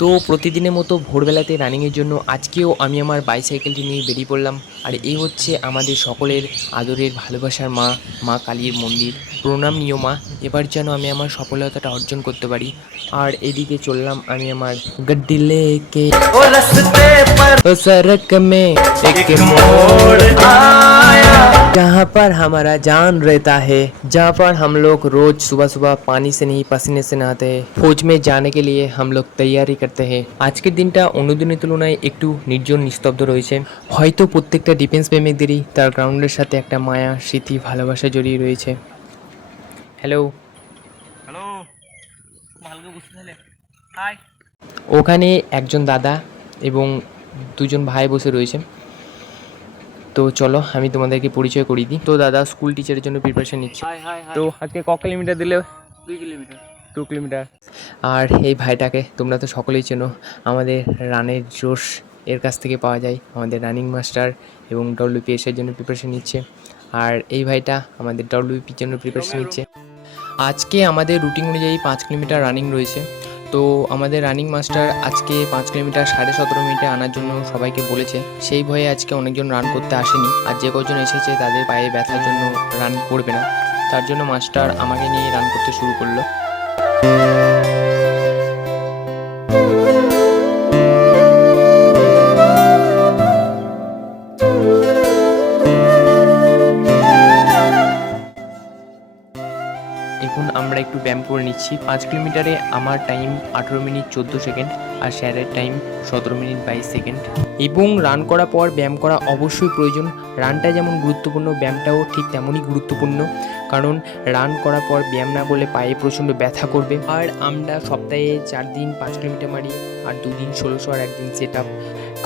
তো প্রতিদিনের মতো ভোরবেলাতে রানিংয়ের জন্য আজকেও আমি আমার বাইসাইকেলটি নিয়ে বেরিয়ে পড়লাম। আর এই হচ্ছে আমাদের সকলের আদরের ভালোবাসার মা, মা কালীর মন্দির। প্রণাম নিও মা, এবার যেন আমি আমার সফলতাটা অর্জন করতে পারি। আর এদিকে চললাম আমি আমার গड्डी लेके ओ रस्ते पर ओ सड़क में एक एक मोड़ आया। जहाँ पर हमारा जान रहता है, जहाँ पर हम लोग रोज सुबह सुबह पानी से नहीं पसीने से नहाते हैं, फौज में जाने के लिए हम लोग तैयारी करते हैं। আজকের দিনটা অন্য দিনের তুলনায় একটু নির্জন নিস্তব্ধ রয়েছে। হয়তো প্রত্যেকটা ডিফেন্স প্রেমিকদেরই তার গ্রাউন্ডের সাথে একটা মায়া, স্মৃতি, ভালোবাসা জড়িয়ে রয়েছে। হ্যালো। হ্যালো, ভালো বুঝতে তাহলে হাই। ওখানে একজন দাদা এবং দুজন ভাই বসে রয়েছে। তো চলো আমি তোমাদেরকে পরিচয় করিয়ে দিই। তো দাদা স্কুল টিচারের জন্য প্রিপারেশন নিচ্ছে। High high high. তো আজকে ক কিলোমিটার দিলে? 2 কিলোমিটার। 2 কিলোমিটার। আর এই ভাইটাকে তোমরা তো সকলেই চেনো, আমাদের রানের জোশ এর কাছ থেকে পাওয়া যায়। আমাদের রানিং মাস্টার এবং ডব্লিউপিএসের জন্য প্রিপারেশন নিচ্ছে। আর এই ভাইটা আমাদের ডব্লিউপির জন্য প্রিপারেশন নিচ্ছে। আজকে আমাদের রুটিন অনুযায়ী 5 কিলোমিটার রানিং রয়েছে। তো আমাদের রানিং মাস্টার আজকে 5 কিলোমিটার 17.5 মিনিটে আনার জন্য সবাইকে বলেছে। সেই ভয়ে আজকে অনেকজন রান করতে আসেনি। আর যে কজন এসেছে তাদের পায়ে ব্যথার জন্য রান করবে না। তার জন্য মাস্টার আমাকে নিয়ে রান করতে শুরু করলো। এখন আমরা একটু ব্যায়াম করে নিচ্ছি। 5 কিলোমিটারে আমার টাইম 18 মিনিট 14 সেকেন্ড আর স্যারের টাইম 17 মিনিট 22 সেকেন্ড। এবং রান করার পর ব্যায়াম করা অবশ্যই প্রয়োজন। রানটা যেমন গুরুত্বপূর্ণ, ব্যায়ামটাও ঠিক তেমনই গুরুত্বপূর্ণ। কারণ রান করার পর ব্যায়াম না করলে পায়ে প্রচণ্ড ব্যথা করবে। আর আমরা সপ্তাহে 4 দিন 5 কিলোমিটার মারি, আর 2 দিন 1600 আর 1 দিন সেট আপ।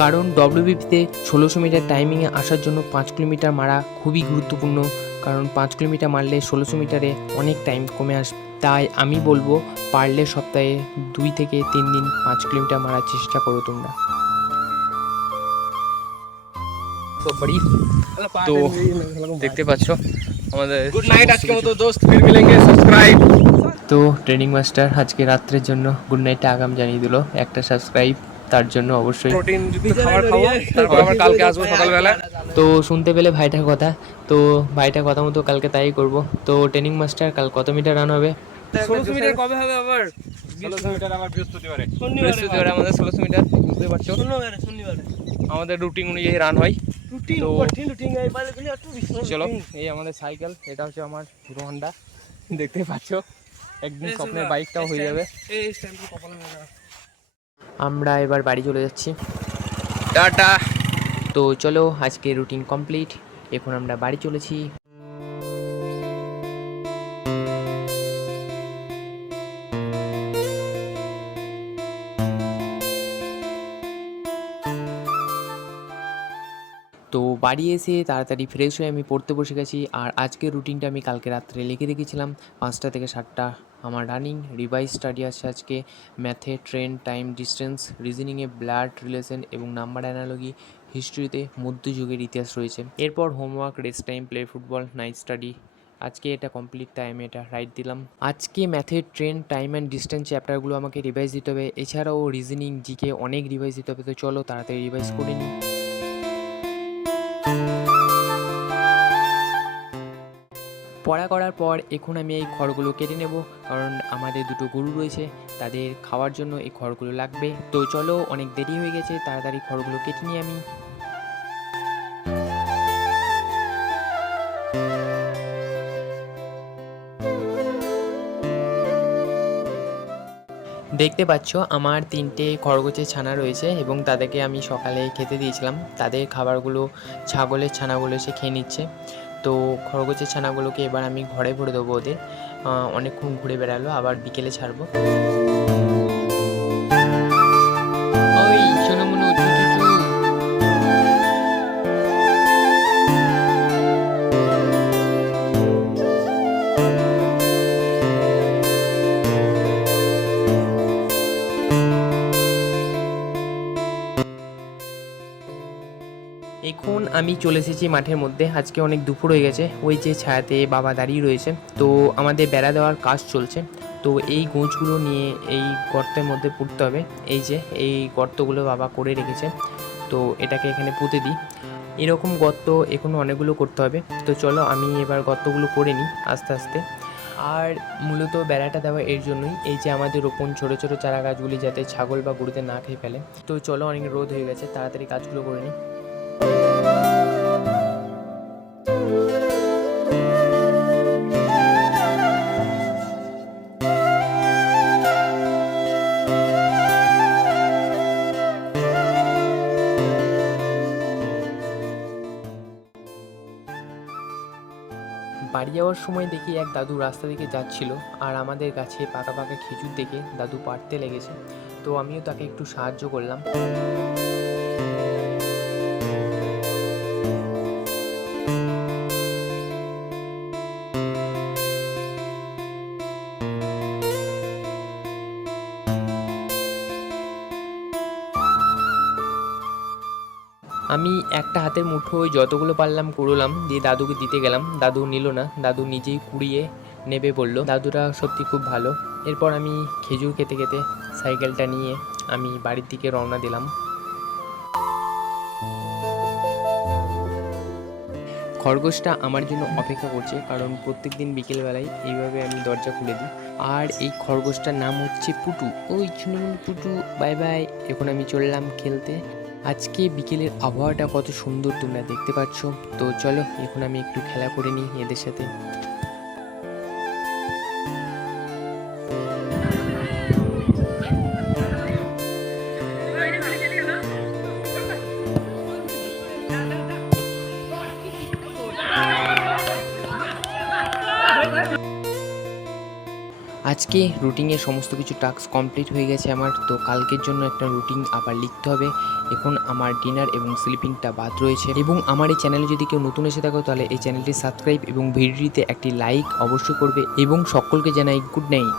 কারণ ডব্লিউবিপিতে 1600 মিটার টাইমিংয়ে আসার জন্য 5 কিলোমিটার মারা খুবই গুরুত্বপূর্ণ। কারণ 5 কিলোমিটার মারলে 1600 মিটারে অনেক টাইম কমে আসবে। তাই আমি বলবো পারলে সপ্তাহে 2 থেকে 3 দিন 5 কিলোমিটার মারার চেষ্টা করো তোমরা। তো দেখতে পাচ্ছ আমাদের গুড নাইট, আজকে মতো দোস্ত ফির মিলেंगे, সাবস্ক্রাইব। তো ট্রেনিং মাস্টার আজকে রাত্রের জন্য গুড নাইটটা আগাম জানিয়ে দিল। একটা সাবস্ক্রাইব তার জন্য অবশ্যই। প্রোটিন যুক্ত খাবার খাবো, তারপর আবার কালকে আসবো সকালবেলা। তো শুনতে পেলে ভাইটার কথা, তো ভাইটার কথা মতো কালকে তাই করব। তো ট্রেনিং মাস্টার কাল কত মিটার রান হবে? 1600 মিটার কবে হবে আবার? 1600 মিটার আবার বৃহস্পতিবারে। বৃহস্পতিবারে আমাদের 1600 মিটার, বুঝতে পারছো? শনিবারে আমাদের রুটিন অনুযায়ী রান হয়। রুটিন কঠিন রুটিন এই বাইরে গেলে একটু বিশ্রাম। চলো, এই আমাদের সাইকেল, এটা হচ্ছে আমার হিরো হন্ডা, দেখতে পাচ্ছো। একদিন স্বপ্নের বাইকটাও হয়ে যাবে। এই স্ট্যান্ডে কপালে লাগা। আমরা এবার বাড়ি চলে যাচ্ছি। টাটা। তো চলো আজকে রুটিন কমপ্লিট, এখন আমরা বাড়ি চলেছি। তো বাড়ি এসে তাড়াতাড়ি ফ্রেশ হয়ে আমি পড়তে বসে গেছি। আর আজকের রুটিনটা আমি কালকে রাত্রে লিখে রেখেছিলাম। 5টা থেকে 7টা আমার রানিং, রিভাইজ স্টাডি আছে আজকে, ম্যাথে ট্রেন, টাইম, ডিস্টেন্স, রিজনিংয়ে ব্লাড রিলেশন এবং নাম্বার অ্যানালজি, হিস্ট্রিতে মধ্যযুগের ইতিহাস রয়েছে। এরপর homework, rest time, play football, night study. আজকে এটা কমপ্লিট, তাই আমি এটা রাইট দিলাম। আজকে ম্যাথের ট্রেন, টাইম অ্যান্ড ডিস্টেন্স চ্যাপ্টারগুলো আমাকে রিভাইজ দিতে হবে। এছাড়াও রিজনিং, জিকে অনেক রিভাইজ দিতে হবে। তো চলো তাড়াতাড়ি রিভাইজ করে নিই। পড়া করার পর এখন আমি এই খড়গুলো কেটে নেব, কারণ আমাদের দুটো গরু রয়েছে, তাদের খাওয়ার জন্য এই খড়গুলো লাগবে। তো চলো, অনেক দেরি হয়ে গেছে, তাড়াতাড়ি খড়গুলো কেটে নিই আমি। দেখতে পাচ্ছ আমার 3টে খরগোশের ছানা রয়েছে এবং তাদেরকে আমি সকালে খেতে দিয়েছিলাম। তাদের খাবারগুলো ছাগলের ছানাগুলো এসে খেয়ে নিচ্ছে। তো খরগোশের ছানাগুলোকে এবার আমি ঘরে ভরে দেবো ওদের। অনেকক্ষণ ঘুরে বেড়ালো, আবার বিকেলে ছাড়বো। ওই সোনামুনু, চু চু চু। এখন আমি চলে এসেছি মাঠের মধ্যে। আজকে অনেক দুপুর হয়ে গেছে। ওই যে ছায়াতে বাবা দাঁড়িয়ে রয়েছে। তো আমাদের বেড়া দেওয়ার কাজ চলছে। তো এই গোঁজগুলো নিয়ে এই গর্তের মধ্যে পুঁততে হবে। এই যে এই গর্তগুলো বাবা করে রেখেছে, তো এটাকে এখানে পুঁতে দিই। এরকম গর্ত এখনও অনেকগুলো করতে হবে। তো চলো আমি এবার গর্তগুলো করে নিই আস্তে আস্তে। আর মূলত বেড়াটা দেওয়া এর জন্যই, এই যে আমাদের রোপণ ছোটো ছোটো চারা গাছগুলি যাতে ছাগল বা গরুতে না খেয়ে ফেলে। তো চলো, অনেক রোদ হয়ে গেছে, তাড়াতাড়ি কাজগুলো করে নিই। বাড়ি যাওয়ার সময় দেখি এক দাদু রাস্তা দিকে যাচ্ছিল, আর আমাদের গাছে পাকা পাকা খেজুর দেখে দাদু পাড়তে লেগেছে। তো আমিও তাকে একটু সাহায্য করলাম। আমি একটা হাতের মুঠোয় যতগুলো পারলাম কুড়োলাম, দিয়ে দাদুকে দিতে গেলাম। দাদু নিল না, দাদু নিজেই কুড়িয়ে নেবে বলল। দাদুরা সত্যি খুব ভালো। এরপর আমি খেজুর খেতে খেতে সাইকেলটা নিয়ে আমি বাড়ির দিকে রওনা দিলাম। খরগোশটা আমার জন্য অপেক্ষা করছে, কারণ প্রত্যেক দিন বিকেলবেলায় এইভাবে আমি দরজা খুলে দিই। আর এই খরগোশটার নাম হচ্ছে পুটু। ওই চুনমুন পুটু, বাই বাই। এখন আমি চললাম খেলতে। আজকে বিকেলের আবহাওয়াটা কত সুন্দর তোমরা দেখতে পাচ্ছ। তো চলো এখন আমি একটু খেলা করে নিই এদের সাথে। আজকে রুটিনের সমস্ত কিছু টাস্ক কমপ্লিট হয়ে গেছে আমার। তো কালকের জন্য একটা রুটিন আবার লিখতে হবে। এখন আমার ডিনার এবং স্লিপিংটা বাদ রয়েছে। এবং আমার এই চ্যানেলে যদি কেউ নতুন এসে থাকো, তাহলে এই চ্যানেলটি সাবস্ক্রাইব এবং ভিডিওটিতে একটি লাইক অবশ্যই করবে। এবং সকলকে জানাই গুড নাইট।